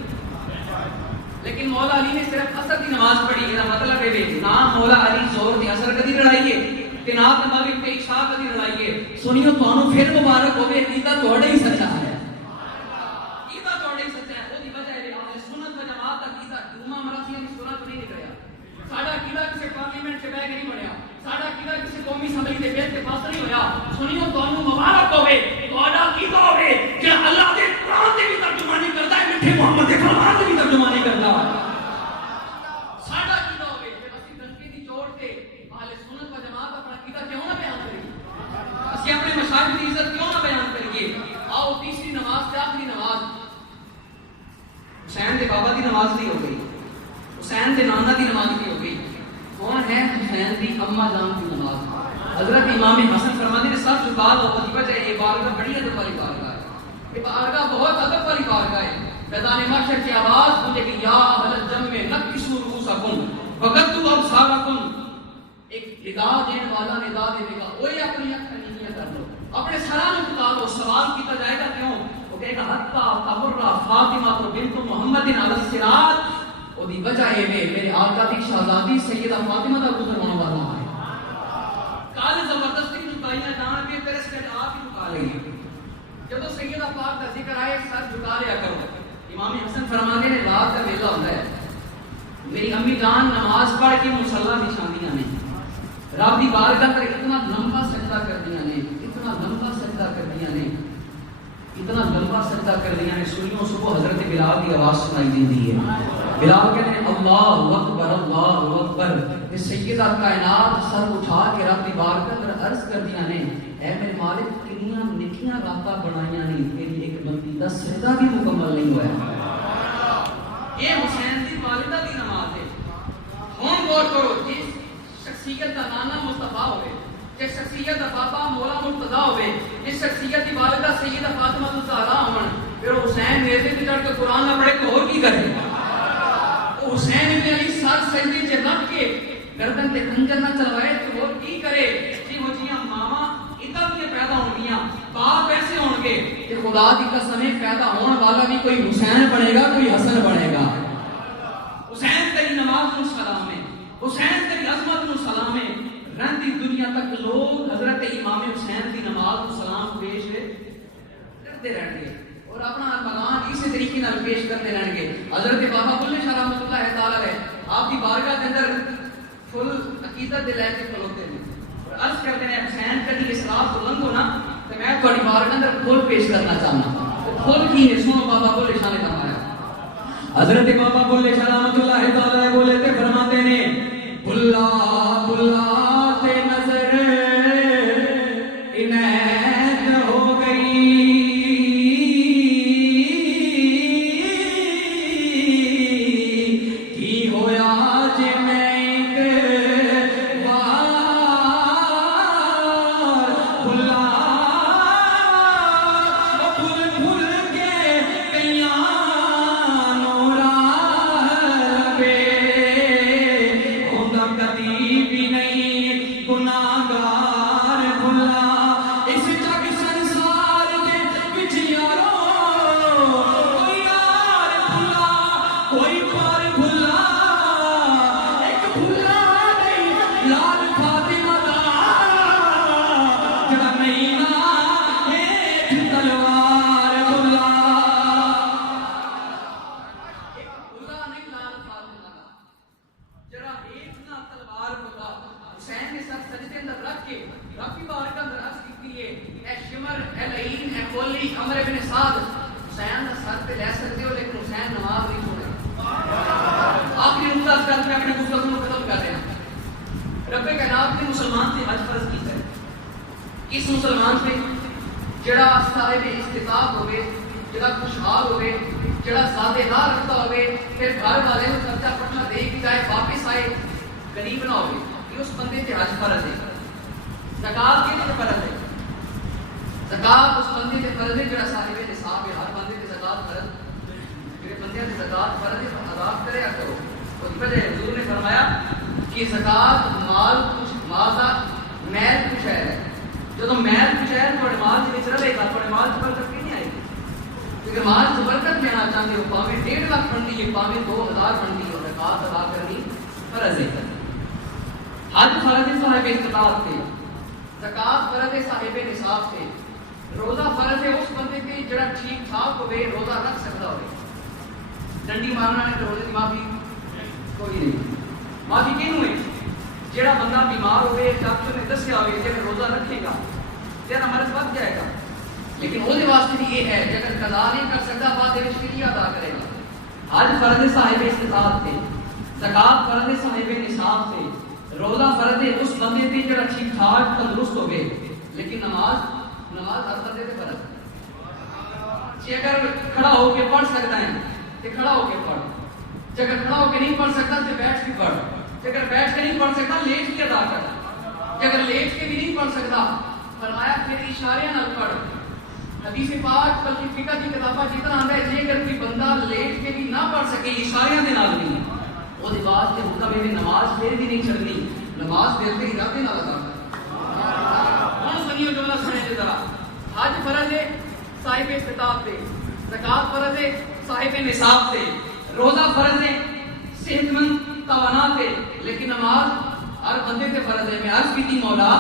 لیکن مولا علی نے صرف عصر کی نماز پڑھی. یہ مطلب ہے نہ مولا علی ظہر تے عصر کبھی رڑائی ہے کہ نہ مغرب تے عشاء کبھی رڑائی ہے. سنیو تانوں پھر مبارک ہوے عقیدہ تہاڈا ہی سچا ہے, عقیدہ تہاڈا ہی سچا ہے. وہ دی وجہ ہے اہل سنت و جماعت کا عقیدہ ڈوما مراسیاں کی سنت نہیں نکلیا. ساڈا عقیدہ کسی پارلیمنٹ سے بیٹھ کے نہیں بنیا, ساڈا عقیدہ کسی قومی اسمبلی دے بیٹھ کے پاس نہیں ہویا. سنیو تانوں مبارک ہوے تہاڈا عقیدہ ہوے کہ اللہ دے قرآن دی بھی ترجمانی کردا ہے, میٹھے محمد دے فرمان دی بھی ترجمانی کردا ہے. ساڈا عقیدہ ہوے کہ اسی دنکے دی چوٹ تے اہل سنت و جماعت اپنا عقیدہ کیوں نہ بیان کریے, اسی اپنے مشائخ دی عزت کیوں نہ بیان کریے. آؤ تیسری نماز تے آخری نماز حسین دے بابا دی نماز نہیں ہو گئی, حسین دے نانا دی نماز نہیں ہو گئی. کون ہے حسین دی اما جان دی نماز. حضرت امام حسن فرماتے ہیں سب جھکا دو, کی وجہ یہ بارگاہ بڑی ادب والی بارگاہ ہے, یہ بارگاہ بہت ادب والی بارگاہ ہے. میدان محشر کی آواز گونجے گی یا اہل الجم نکسوا رؤوسکم وغضوا ابصارکم. ایک ندا دینے والا ندا دے گا, اوے اپنی آنکھیں نیچے کر لو, اپنے سراں جھکا دو. سوال کیتا جائے گا کیوں؟ وہ کہے گا حتی تمر فاطمہ بنت محمد علی الصراط. وہ دی وجہ ہے میرے آقا دی شہزادی سیدہ فاطمہ دا گزر ہونے والا ہے. کال زبردستی جھکائیاں جان کے تیرے سے آپ ہی جھکا لیں گے. جب سیدہ پاک کا ذکر آئے سر جھکا لیا کرو. امام حسن فرماتے ہیں رات کا ویلا ہوتا ہے, میری امی جان نماز پڑھ کے مصلی بچھاندیاں نے, رب دی بارگاہ پر اتنا لمبا سجدہ کردیاں نے, اتنا لمبا سجدہ کردیاں نے, اتنا لمبا سجدہ کردیاں نے. سنیو صبح حضرت بلال کی آواز سنائی دیندی ہے. بلال کہتے ہیں اللہ اکبر اللہ اکبر. یہ سیدہ کائنات سر اٹھا کے رب دی بارگاہ پر عرض کردیاں نے اے میرے مالک کنیاں نکیاں راتاں بنائیاں نہیں, تیری ایک بندی دا سجدہ بھی مکمل نہیں ہوا. یہ حسین دی والدہ دی نماز ہے. ہم غور کرو, جس شخصیت دا نانا مصطفیٰ ہوئے, جس شخصیت دا بابا مولا مرتضیٰ ہوئے, جس شخصیت دی والدہ سیدہ فاطمہ الزہرا ہون, پھر حسین میرے تے چڑھ کے قرآن نہ پڑھے تو اور کی کرے؟ حسین ابن علی سر سجدے چ رکھ کے گردن تے خنجر نہ چلوائے تو اور کی کرے؟ جی وہ جیاں ماما ادھر بھی پیدا ہون گیاں, باپ ایسے ہون گے کہ خدا دی قسم پیدا ہون والا بھی کوئی حسین بنے گا کوئی حسن بنے گا. حسین تیری نماز نو سلام ہے, حسین تیری عظمت نو سلام ہے. رہندی دنیا تک لوگ حضرت امام حسین دی نماز نو سلام پیش کرتے رہیں گے اور اپنا بیان اسی طریقے نال پیش کرتے رہیں گے. حضرت بابا بلے شاہ رحمۃ اللہ تعالی علیہ آپ کی بارگاہ کے اندر فل عقیدت دے لے کے کھلوتے ہیں اور عرض کرتے ہیں حسین کدی اس رات کو لنگو نا تو میں تھوڑی بارگاہ کے اندر پھول پیش کرنا چاہنا. پھول کی ہے سنو بابا بلے شاہ نے فرمایا. حضرت بابا بلے شاہ رحمۃ اللہ تعالی علیہ بولے تے فرماتے ہیں بلا بلا تے نظر عنایت ہو گئی, اس مسلمان سے جڑا صاحب استطاعت ہوئے, جڑا خوشحال ہوئے, جڑا سادے نہ رکھتا ہوئے, پھر گھر والے کو خرچہ پٹنا دے کے جائے واپس آئے, غریب نہ ہوئے, یہ اس بندے تے حج فرض ہے. زکات کے تے فرض ہے, زکات اس بندے تے فرض ہے جڑا صاحب نصاب ہے. ہر بندے تے بندے کی زکات فرض ادا کریا کرو. اس وجہ حضور نے فرمایا کہ زکات مال کچھ مال دا میل کچھ ہے. جب میل کچھ ہے تھوڑے مال کے وچ رہے گا تھوڑے مال کی برکت نہیں آئے گی. کیونکہ مال کی برکت لینا چاہتے ہو پاویں 1.5 لاکھ بنتی ہے پاویں 2000 بنتی ہے زکات ادا کرنی فرض ہے. حج فرض صاحب استطاعت تھے, زکات فرض صاحب نصاب تھے, روزہ فرض ہے اس بندے کے جڑا ٹھیک ٹھاک ہوئے روزہ رکھ سکتا ہوئے. ڈنڈی مارنا نے تو روزے کی معافی کوئی نہیں. معافی کیوں ہوئی؟ جڑا بندہ بیمار ہوئے ڈاکٹر نے دسیا ہوئے جب روزہ رکھے گا تیرا مرض بچ جائے گا, لیکن وہ واسطے بھی یہ ہے کہ اگر قضا نہیں کر سکتا بعد میں فدیہ ادا کرے گا. حج فرض صاحب استطاعت تھے, زکات فرض صاحب نصاب تھے, روزہ فرض ہے اس بندے تے جڑا ٹھیک ٹھاک تندرست ہوگے, لیکن نماز ہر بندے تے فرض ہے. جی اگر کھڑا ہو کے پڑھ سکتا ہے تو کھڑا ہو کے پڑھ, جے اگر کھڑا ہو کے نہیں پڑھ سکتا تو بیٹھ کے پڑھ, جے اگر بیٹھ کے نہیں پڑھ سکتا لیٹ کے ادا کر, جے اگر لیٹ کے بھی نہیں پڑھ سکتا فرمایا پھر اشارے نال پڑھ. حدیث پاک بلکہ فقہ کی کتاباں جتنا آتا ہے جے اگر کوئی بندہ لیٹ کے بھی نہ پڑھ سکے اشارے دے نال نہیں وہ دی بات کے حکم ہے نماز پھر بھی نہیں چڑھنی, نماز پھر بھی ارادے نال ادا کر. کون سنیو جملہ سنے ذرا. حج فرض ہے صاحب استطاعت تے, زکات فرض ہے صاحب نصاب تے, روزہ فرض ہے صحت مند توانا تے, لیکن نماز ہر بندے تے فرض ہے. میں عرض کی تھی مولا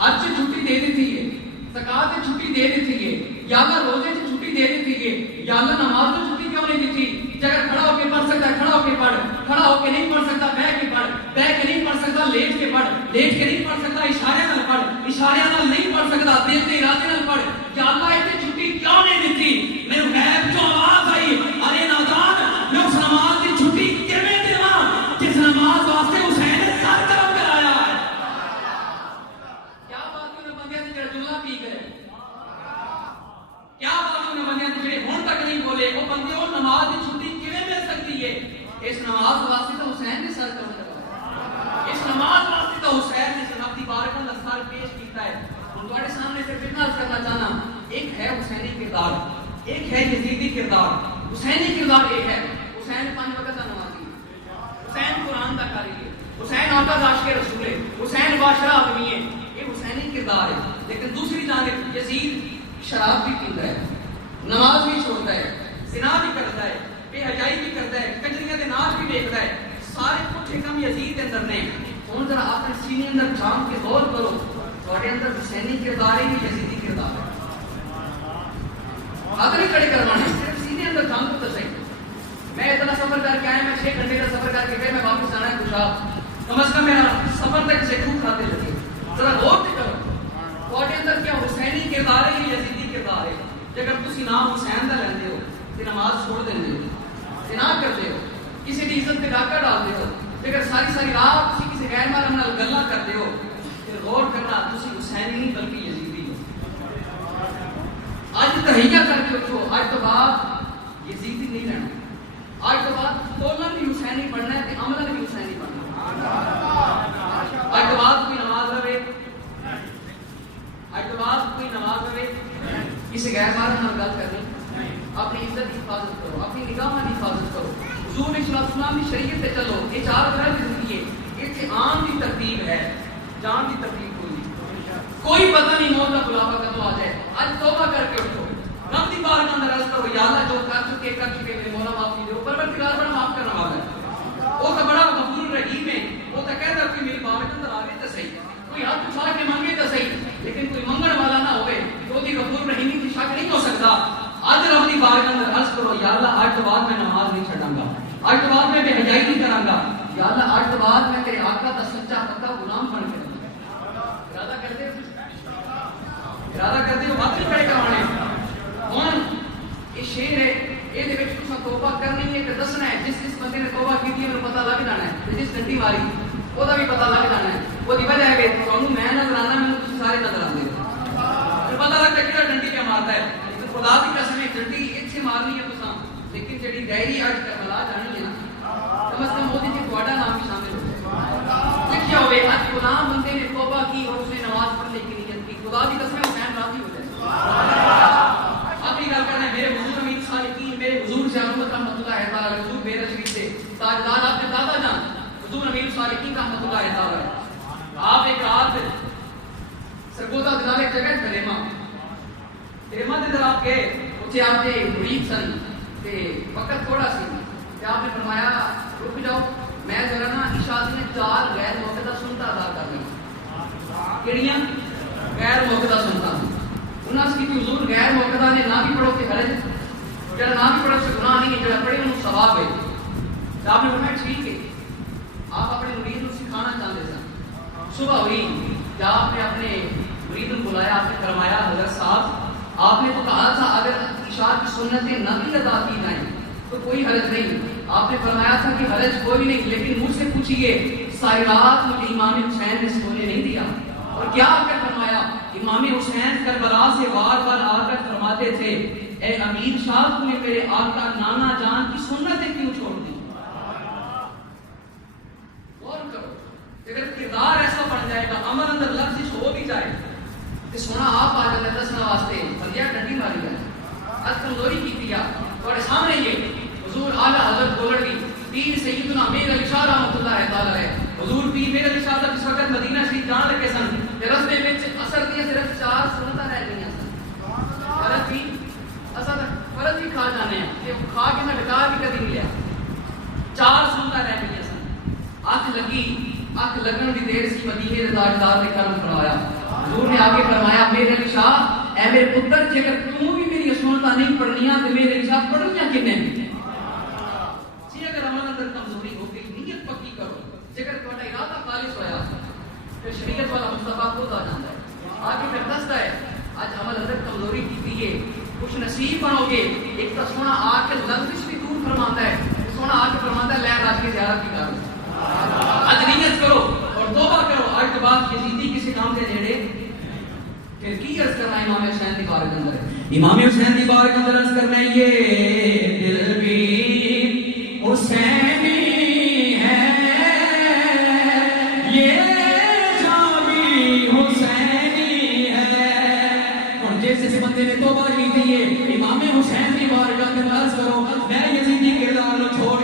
حج سے چھٹی دے دیتی ہے, زکات سے چھٹی دے دیتی ہے, یا اللہ روزے سے چھٹی دے دیتی ہے, یا اللہ نماز سے چھٹی کیوں نہیں دیتی؟ اگر کھڑا ہو کے پڑھ سکتا ہے کھڑا ہو کے پڑھ, کھڑا ہو کے نہیں پڑھ سکتا بیٹھ کے پڑھ, بیٹھ کے نہیں پڑھ سکتا لیٹ کے پڑھ, لیٹ کے نہیں پڑھ سکتا اشارے نال پڑھ, اشارے نال نہیں پڑھ سکتا دل کے ارادے نال پڑھ. یا اللہ اسے چھٹی کیوں نہیں دیتی؟ میرے غیب جو آواز آئی ارے نادان میں اس نماز کی چھٹی کیویں دیواں جس نماز واسطے حسین نے سر قلم کرایا ہے. کیا بات ہے بندے تے جڑا جملہ پی گئے, کیا بات ہے بندے تے جڑے ہن تک نہیں بولے وہ بندے وہ نماز کی چھٹی کیویں مل سکتی ہے؟ اس نماز واسطے تو حسین نے سر قلم کرایا, اس نماز واسطے تو حسین نے جناب دی بارگاہ میں سر پیش کیتا ہے. ہم تمہارے سامنے سے فتنہ کرنا چاہنا, ایک ہے حسینی کردار, ایک ہے یزیدی کردار. حسینی کردار ایک ہے حسین 5 وقت کا نمازی, حسین قرآن کا قاری ہے, حسین آقا کا عاشق رسول ہے, حسین بادشاہ آدمی ہے, یہ حسینی کردار ہے. لیکن دوسری جانب یزید شراب بھی پیتا ہے, نماز بھی چھوڑتا ہے, زنا بھی کرتا ہے, بے حیائی بھی کرتا ہے, کجریاں دے ناچ بھی دیکھتا ہے. سارے پٹھے کم یزید اندر نے. ہن ذرا اپنے سینے اندر جھانک کے غور کرو, تھوڑے اندر حسینی کردار ہے یا یزیدی کردار ہے؟ ہاتھ نہیں کھڑے کروانے, صرف سینے اندر جھانک تو صحیح. میں اتنا سفر کر کے آیا, میں 6 گھنٹے کا سفر کر کے پھر میں واپس آنا ہے خوشحال, کم از کم میرا سفر تک سے خوب کھاتے لگے. ذرا غور تو کرو تھوڑے اندر کیا حسینی کردار ہے یا یزیدی کردار ہے؟ جگر تسی نام حسین دا لیندے ہو تے نماز چھوڑ دیندے ہو, زنا کرتے ہو, کسی کی عزت پہ ڈاکہ ڈالتے ہو, جگر ساری رات کسی غیر محرم نال گلاں کرتے ہو, تے غور کرنا تسی حسینی نہیں بلکہ یزیدی ہو. آج تہیہ کر کے اٹھو, آج تو بعد یزیدی نہیں رہنا, آج تو بعد قولن بھی حسینی پڑھنا ہے تے عملن بھی حسینی پڑھنا ہے. آج تو بعد کوئی نماز رہے, آج تو بعد کوئی نماز رہے, کسی غیر محرم نال گل کرنی, اپنی عزت کی حفاظت کرو, اپنی نگاہوں کی حفاظت کرو, حضور صلی اللہ علیہ وسلم کی شریعت پہ چلو. یہ 4 طرح کی زندگی ہے, یہ عام کی ترتیب ہے, جان کی ترتیب کوئی پتہ نہیں موت کا بلاوا کب آ جائے. آج توبہ کر کے اٹھو, رب کی بارگاہ میں عرض کرو, یا اللہ جو کر چکے میرے مولا معافی دو. پروردگار بڑا معاف کرنا والا ہے, وہ تو بڑا غفور رحیم ہے, وہ تو کہتا ہے کہ میری بارگاہ کے اندر آوے تو صحیح, کوئی ہاتھ اٹھا کے مانگے تو صحیح, لیکن کوئی منگن والا نہ ہوئے تو دی غفور رحیمی کی شک نہیں ہو سکتا. آج رب کی بارگاہ کے اندر عرض کرو, یا اللہ آج تو بعد میں نماز نہیں چھڑاں گا, آج تو بعد میں بے حیائی نہیں کراں گا, یا اللہ آج تو بعد میں تیرے آقا کا سچا پکا غلام بن کے رہوں گا. ارادہ کرتے ہو, ارادہ کرتے ہو, بات نہیں کھڑے کروانے. ہن یہ شعر ہے, یہ دے وچ تساں توبہ کرنی ہے تے دسنا ہے, جس بندے نے توبہ کیتی ہے انہوں پتہ لگ جانا ہے, جس گھنٹی ماری وہ بھی پتہ لگ جانا ہے. وہ دی وجہ ہے کہ تانوں میں نظر آنا, مینوں تسی سارے نظر آندے ہو, پتہ لگتا ہے کہڑا ڈنڈی پہ مارتا ہے. خدا کی قسم ہے ڈنڈی اتنے مارنی ہے تساں, لیکن جڑی ڈائری اج کربلا جانی ہے نا, کم از کم وہ دی تہاڈا نام بھی شامل ہو جائے. لکھیا ہوئے اج غلام بندے نے توبہ کی اور اس نے نماز پڑھنے کی نیت کی, خدا کی قسم حسین راضی ہو جائے. اپنی گل کرنا ہے, میرے حضور امین صالحین, میرے حضور سے رحمت اللہ الصالحین رحمۃ اللہ تعالی آپ ایک رات سرگودا دلال ایک جگہ کریما دے در آپ گئے اتنے آپ کے مرید سن تے وقت تھوڑا سی تے آپ نے فرمایا رک جاؤ میں ذرا نا عشاء نے 4 غیر موقعہ سنتا ادا کرنی کیڑیاں غیر موقعہ سنتا انہاں کی حضور غیر موقعہ نے نہ بھی پڑھو کہ حرج جڑا نہ بھی پڑھو سے گناہ نہیں جڑا پڑھے انہوں ثواب ہے آپ نے فرمایا ٹھیک ہے آپ اپنے مرید کو سکھانا چاہتے سن صبح ہوئی جب آپ نے اپنے مرید کو بلایا آپ نے فرمایا حضرت صاحب آپ نے تو کہا تھا اگر عشاء کی سنتیں نہ بھی ادا کی جائیں تو کوئی حرج نہیں آپ نے فرمایا تھا کہ حرج کوئی نہیں لیکن مجھ سے پوچھئے ساری رات مجھے امام حسین نے سونے نہیں دیا اور کیا آپ نے فرمایا امام حسین کربلا سے بار بار آ کر فرماتے تھے اے امیر شاہ تم نے میرے آقا نانا جان کی سنتیں کیوں چھوڑ دی غور کرو اگر کردار ایسا بن جائے گا عمل اندر لفظ ہو بھی جائے کہ سونا آپ آ جائے دسنا واسطے بندیا ڈنڈی ماری ہے آج کمزوری کی دیا اور سامنے یہ حضور اعلیٰ حضرت گولڑی پیر سیدنا میر علی شاہ رحمۃ اللہ تعالی ہے حضور پیر میر علی شاہ جس وقت مدینہ شریف جان لگے سن رستے میں اثر دیا صرف 4 سنتیں رہ گئی سن فرض بھی اصل فرض بھی کھا جانے ہیں کہ کھا کے میں ڈکا بھی کبھی ملیا 4 سنتیں رہ گئی سن اکھ لگی اکھ لگن کی دیر سی مدینے دے تاجدار نے کرم فرمایا حضور نے آگے فرمایا میرے علی شاہ اے میرے پتر جے اگر تو بھی میری سنتیں نہیں پڑھنیاں تو میرے علی شاہ پڑھنیاں کنے جی اگر عمل اندر کمزوری ہو گئی نیت پکی کرو جے اگر تہاڈا ارادہ خالص ہویا پھر شریعت والا مصطفیٰ خود آ جاتا ہے آگے پھر دستا ہے آج عمل اندر کمزوری کی ہے خوش نصیب بنو گے ایک تو سونا آ کے لفظ بھی دور فرماتا ہے سونا آ کے فرماتا ہے لے راج کے زیارت کی کرو آج نیت کرو اور توبہ کرو آج کے بعد یزیدی کسی کام دے نیڑے پھر کی عرض کرنا ہے امام حسین دی بارے کے اندر امام حسین دی بارے کے اندر عرض کرنا ہے یہ دل بھی حسینی ہے یہ جان بھی حسینی ہے اور جیسے بندے نے توبہ کی تھی امام حسین دی بارے کے اندر عرض کرو میں یزیدی کردار کو چھوڑ